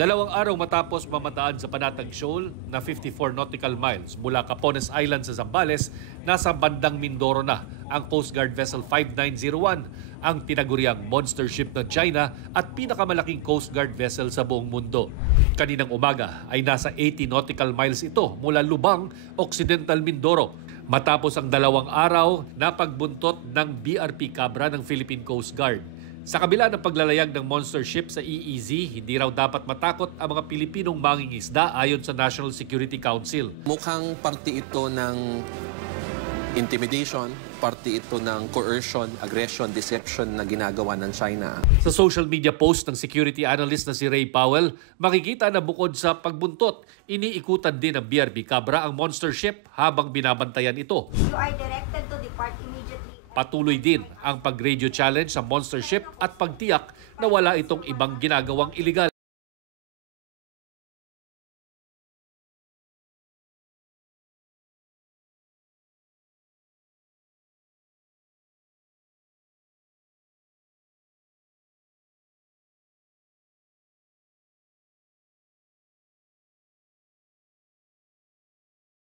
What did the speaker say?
2 araw matapos mamadaan sa Panatag Shoal na 54 nautical miles mula Capones Island sa Zambales, nasa bandang Mindoro na ang Coast Guard Vessel 5901, ang tinaguriang monster ship ng China at pinakamalaking Coast Guard vessel sa buong mundo. Kaninang umaga ay nasa 80 nautical miles ito mula Lubang, Occidental Mindoro. Matapos ang 2 araw na pagbuntot ng BRP Cabra ng Philippine Coast Guard. Sa kabila ng paglalayag ng monster ship sa EEZ, hindi raw dapat matakot ang mga Pilipinong mangingisda ayon sa National Security Council. Mukhang parte ito ng intimidation, parte ito ng coercion, aggression, deception na ginagawa ng China. Sa social media post ng security analyst na si Ray Powell, makikita na bukod sa pagbuntot, iniikutan din ng BRP Cabra ang monster ship habang binabantayan ito. You are directed to depart immediately. Patuloy din ang pag-radio challenge sa monster ship at pagtiyak na wala itong ibang ginagawang iligal.